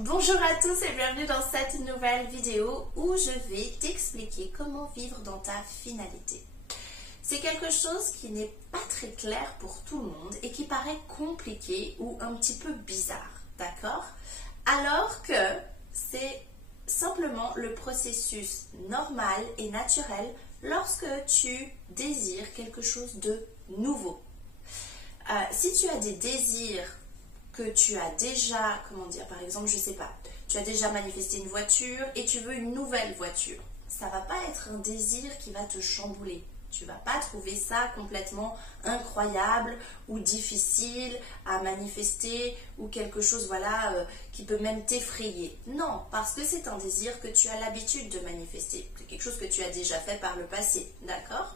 Bonjour à tous et bienvenue dans cette nouvelle vidéo où je vais t'expliquer comment vivre dans ta finalité. C'est quelque chose qui n'est pas très clair pour tout le monde et qui paraît compliqué ou un petit peu bizarre, d'accord? Alors que c'est simplement le processus normal et naturel lorsque tu désires quelque chose de nouveau. Si tu as des désirs que tu as déjà, par exemple, je sais pas, tu as déjà manifesté une voiture et tu veux une nouvelle voiture. Ça va pas être un désir qui va te chambouler. Tu vas pas trouver ça complètement incroyable ou difficile à manifester ou quelque chose, qui peut même t'effrayer. Non, parce que c'est un désir que tu as l'habitude de manifester. C'est quelque chose que tu as déjà fait par le passé, d'accord ?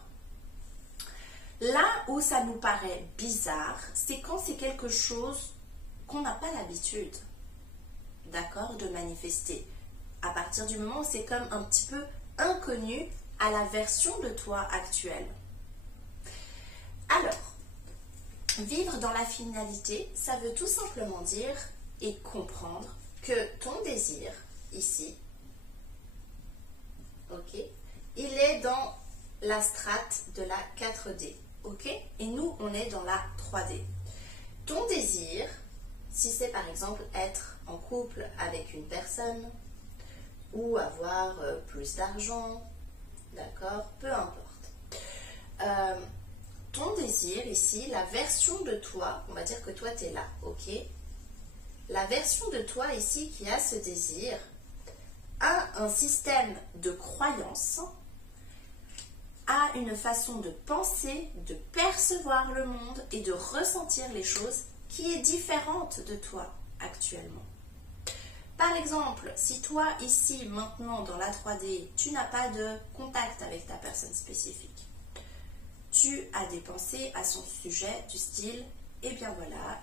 Là où ça nous paraît bizarre, c'est quand c'est quelque chose qu'on n'a pas l'habitude, d'accord, de manifester. À partir du moment où c'est comme un petit peu inconnu à la version de toi actuelle. Alors, vivre dans la finalité, ça veut tout simplement dire et comprendre que ton désir, ici, ok, il est dans la strate de la 4D, ok, et nous, on est dans la 3D. Ton désir, si c'est par exemple être en couple avec une personne ou avoir plus d'argent, d'accord, peu importe. Ton désir ici, la version de toi, on va dire que toi tu es là, ok? La version de toi ici qui a ce désir a un système de croyance, a une façon de penser, de percevoir le monde et de ressentir les choses qui est différente de toi actuellement. Par exemple, si toi ici, maintenant dans la 3D, tu n'as pas de contact avec ta personne spécifique, tu as des pensées à son sujet du style, eh bien voilà,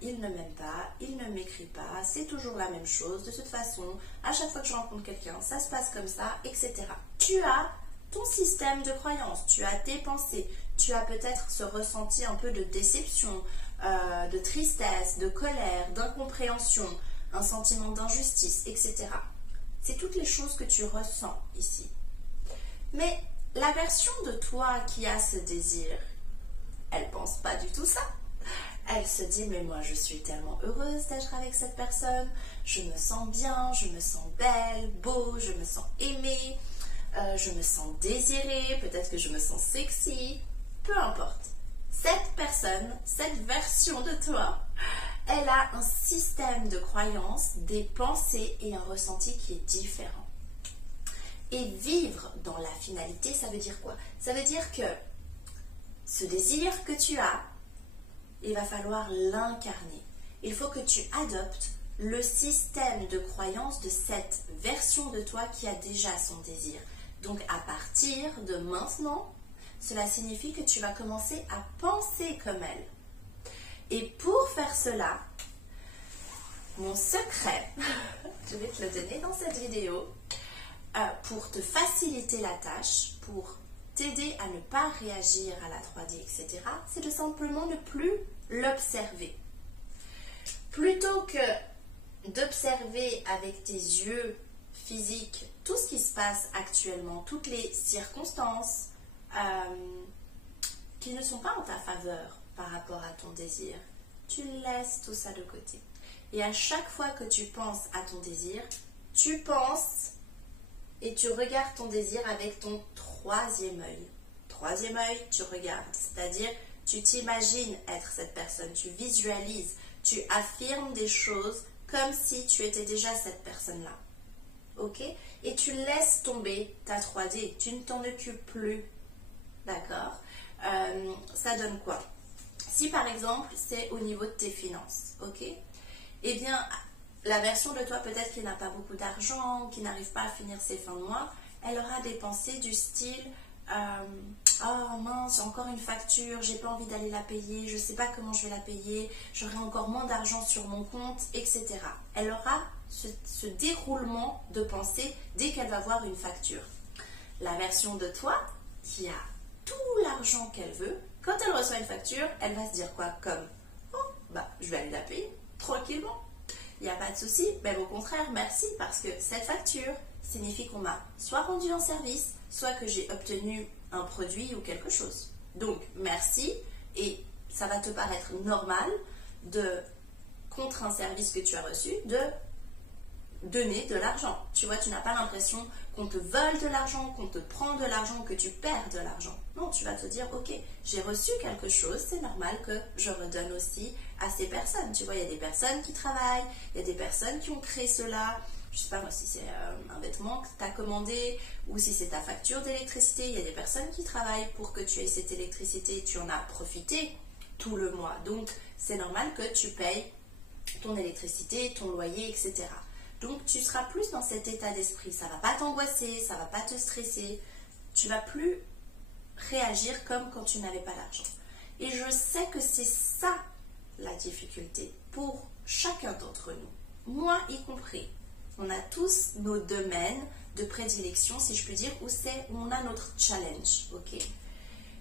il ne m'aime pas, il ne m'écrit pas, c'est toujours la même chose, de toute façon, à chaque fois que je rencontre quelqu'un, ça se passe comme ça, etc. Tu as ton système de croyance, tu as tes pensées, tu as peut-être ce ressenti un peu de déception, de tristesse, de colère, d'incompréhension, un sentiment d'injustice, etc. C'est toutes les choses que tu ressens ici. Mais la version de toi qui a ce désir, elle pense pas du tout ça. Elle se dit, mais moi je suis tellement heureuse d'être avec cette personne, je me sens bien, je me sens belle, beau, je me sens aimée, je me sens désirée, peut-être que je me sens sexy, peu importe. Cette personne, cette version de toi, elle a un système de croyances, des pensées et un ressenti qui est différent. Et vivre dans la finalité, ça veut dire quoi? Ça veut dire que ce désir que tu as, il va falloir l'incarner. Il faut que tu adoptes le système de croyances de cette version de toi qui a déjà son désir. Donc à partir de maintenant, cela signifie que tu vas commencer à penser comme elle. Et pour faire cela, mon secret, je vais te le donner dans cette vidéo, pour te faciliter la tâche, pour t'aider à ne pas réagir à la 3D, etc., c'est de simplement ne plus l'observer. Plutôt que d'observer avec tes yeux physiques tout ce qui se passe actuellement, toutes les circonstances qui ne sont pas en ta faveur par rapport à ton désir, tu laisses tout ça de côté. Et à chaque fois que tu penses à ton désir, tu penses et tu regardes ton désir avec ton troisième œil. Troisième œil, tu regardes, c'est-à-dire tu t'imagines être cette personne, tu visualises, tu affirmes des choses comme si tu étais déjà cette personne-là. Ok? Et tu laisses tomber ta 3D, tu ne t'en occupes plus. D'accord? Ça donne quoi? Si par exemple c'est au niveau de tes finances, ok? Eh bien, la version de toi peut-être qui n'a pas beaucoup d'argent, qui n'arrive pas à finir ses fins de mois, elle aura des pensées du style oh mince, j'ai encore une facture, j'ai pas envie d'aller la payer, je sais pas comment je vais la payer, j'aurai encore moins d'argent sur mon compte, etc. Elle aura ce déroulement de pensée dès qu'elle va voir une facture. La version de toi qui a tout l'argent qu'elle veut, quand elle reçoit une facture, elle va se dire quoi? Comme, oh, bah, je vais aller la payer tranquillement. il n'y a pas de souci, même au contraire, merci, parce que cette facture signifie qu'on m'a soit rendu un service, soit que j'ai obtenu un produit ou quelque chose. Donc, merci, et ça va te paraître normal de, contre un service que tu as reçu, de donner de l'argent. Tu vois, tu n'as pas l'impression qu'on te vole de l'argent, qu'on te prend de l'argent, que tu perds de l'argent. Non, tu vas te dire, ok, j'ai reçu quelque chose, c'est normal que je redonne aussi à ces personnes. Tu vois, il y a des personnes qui travaillent, il y a des personnes qui ont créé cela. Je sais pas moi si c'est un vêtement que tu as commandé ou si c'est ta facture d'électricité. Il y a des personnes qui travaillent pour que tu aies cette électricité. Tu en as profité tout le mois. Donc, c'est normal que tu payes ton électricité, ton loyer, etc. Donc, tu seras plus dans cet état d'esprit. Ça ne va pas t'angoisser, ça ne va pas te stresser. Tu ne vas plus réagir comme quand tu n'avais pas d'argent. Et je sais que c'est ça la difficulté pour chacun d'entre nous, moi y compris. On a tous nos domaines de prédilection, si je puis dire, où on a notre challenge, ok?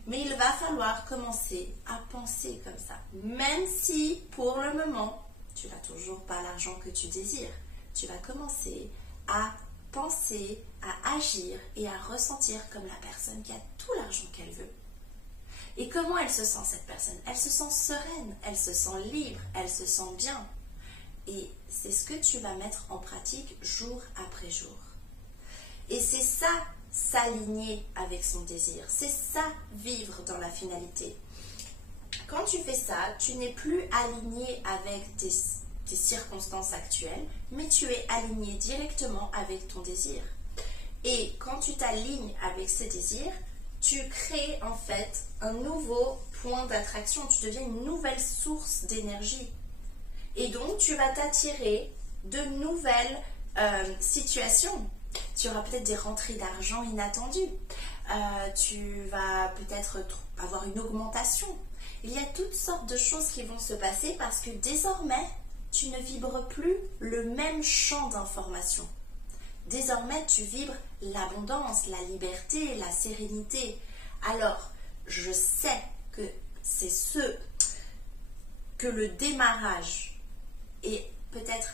Mais il va falloir commencer à penser comme ça. Même si, pour le moment, tu n'as toujours pas l'argent que tu désires, tu vas commencer à penser, à agir et à ressentir comme la personne qui a tout l'argent qu'elle veut. Et comment elle se sent, cette personne? Elle se sent sereine, elle se sent libre, elle se sent bien. Et c'est ce que tu vas mettre en pratique jour après jour. Et c'est ça, s'aligner avec son désir. C'est ça, vivre dans la finalité. Quand tu fais ça, tu n'es plus aligné avec tes circonstances actuelles, mais tu es aligné directement avec ton désir. Et quand tu t'alignes avec ce désir, tu crées en fait un nouveau point d'attraction. Tu deviens une nouvelle source d'énergie. Et donc, tu vas t'attirer de nouvelles situations. Tu auras peut-être des rentrées d'argent inattendues. Tu vas peut-être avoir une augmentation. Il y a toutes sortes de choses qui vont se passer parce que désormais, tu ne vibres plus le même champ d'information. Désormais, tu vibres l'abondance, la liberté, la sérénité. Alors, je sais que c'est que le démarrage est peut-être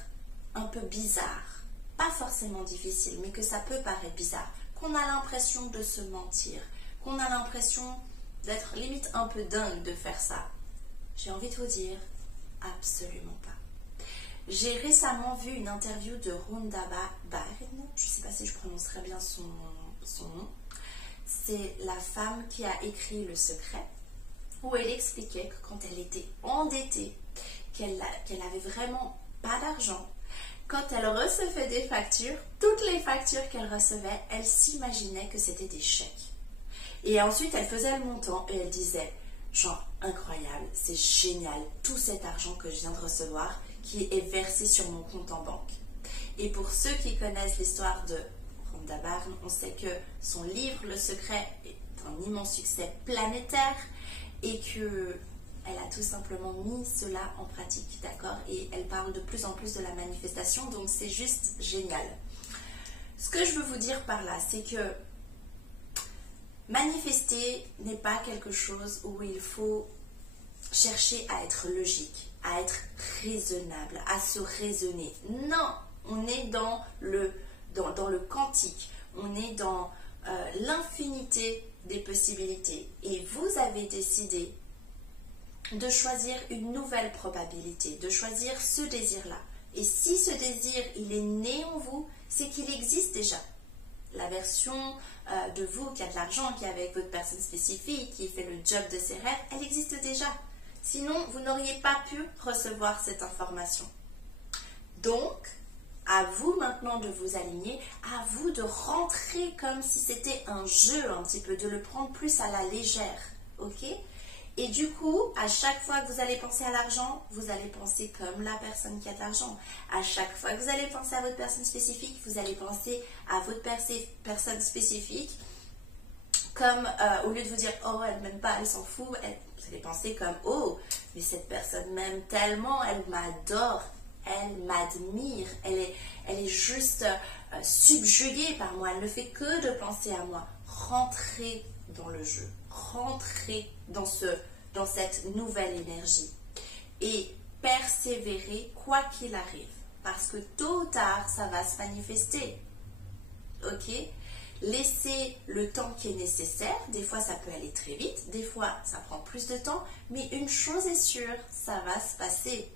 un peu bizarre, pas forcément difficile, mais que ça peut paraître bizarre, qu'on a l'impression de se mentir, qu'on a l'impression d'être limite un peu dingue de faire ça. J'ai envie de vous dire, absolument pas. J'ai récemment vu une interview de Rundaba Barn, je ne sais pas si je prononcerai bien son nom. C'est la femme qui a écrit Le Secret, où elle expliquait que quand elle était endettée, qu'elle avait vraiment pas d'argent, quand elle recevait des factures, toutes les factures qu'elle recevait, elle s'imaginait que c'était des chèques. Et ensuite, elle faisait le montant et elle disait, genre, incroyable, c'est génial, tout cet argent que je viens de recevoir qui est versé sur mon compte en banque. Et pour ceux qui connaissent l'histoire de Rhonda Byrne, on sait que son livre Le Secret est un immense succès planétaire et que elle a tout simplement mis cela en pratique, d'accord? Et elle parle de plus en plus de la manifestation, donc c'est juste génial. Ce que je veux vous dire par là, c'est que manifester n'est pas quelque chose où il faut chercher à être logique, à être raisonnable, à se raisonner. Non, on est dans le quantique, on est dans l'infinité des possibilités. Et vous avez décidé de choisir une nouvelle probabilité, de choisir ce désir-là. Et si ce désir, il est né en vous, c'est qu'il existe déjà. La version de vous qui a de l'argent, qui est avec votre personne spécifique, qui fait le job de ses rêves, elle existe déjà. Sinon, vous n'auriez pas pu recevoir cette information. Donc, à vous maintenant de vous aligner, à vous de rentrer comme si c'était un jeu un petit peu, de le prendre plus à la légère, ok? Et du coup, à chaque fois que vous allez penser à l'argent, vous allez penser comme la personne qui a de l'argent. À chaque fois que vous allez penser à votre personne spécifique, vous allez penser à votre personne spécifique comme, au lieu de vous dire, oh, elle m'aime pas, elle s'en fout, vous allez penser comme, oh, mais cette personne m'aime tellement, elle m'adore, elle m'admire, elle est juste subjuguée par moi, elle ne fait que de penser à moi. Rentrez dans le jeu, rentrez dans cette nouvelle énergie et persévérez quoi qu'il arrive. parce que tôt ou tard, ça va se manifester. Ok? Laissez le temps qui est nécessaire. Des fois, ça peut aller très vite. Des fois, ça prend plus de temps. Mais une chose est sûre, ça va se passer.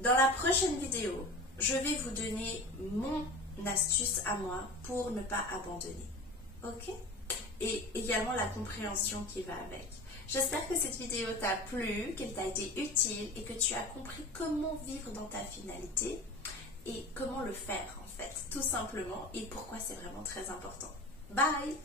Dans la prochaine vidéo, je vais vous donner mon astuce à moi pour ne pas abandonner. Ok? Et également la compréhension qui va avec. J'espère que cette vidéo t'a plu, qu'elle t'a été utile et que tu as compris comment vivre dans ta finalité et comment le faire en fait, tout simplement, et pourquoi c'est vraiment très important. Bye!